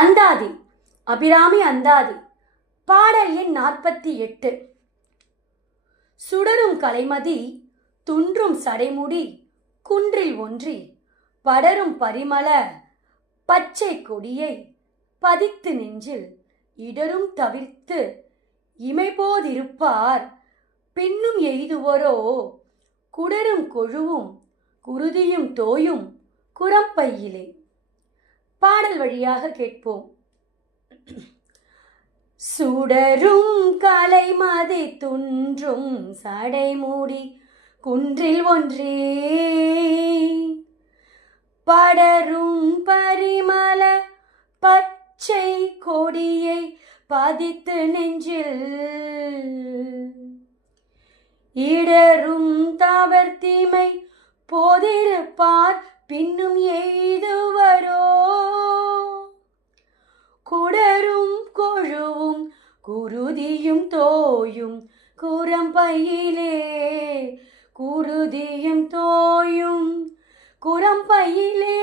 அந்தாதி அபிராமி அந்தாதி பாடல் எண் 48. சுடரும் கலைமதி துன்றும் சடைமுடி குன்றில் ஒன்றி படரும் பரிமள பச்சை கொடியை பதித்து நெஞ்சில் இடரும் தவிர்த்து இமைபோதிருப்பார் பின்னும் எய்துவரோ குடரும் கொழுவும் குருதியும் தோயும் குரம்பையிலே. பாடல் வழியாக கேட்போம். சுடரும் கலைமதி துன்றும் சடைமுடி குன்றில் ஒன்றே படரும் பரிமள பச்சை கொடியை பதித்து நெஞ்சில் இடரும் தவர்த்திமை போதிருப்பார் பின்னும் எய்துவரோ குடரும் கொழுவும் குருதியும் தோயும் குரம்பையிலே குருதியும் தோயும் குரம்பையிலே.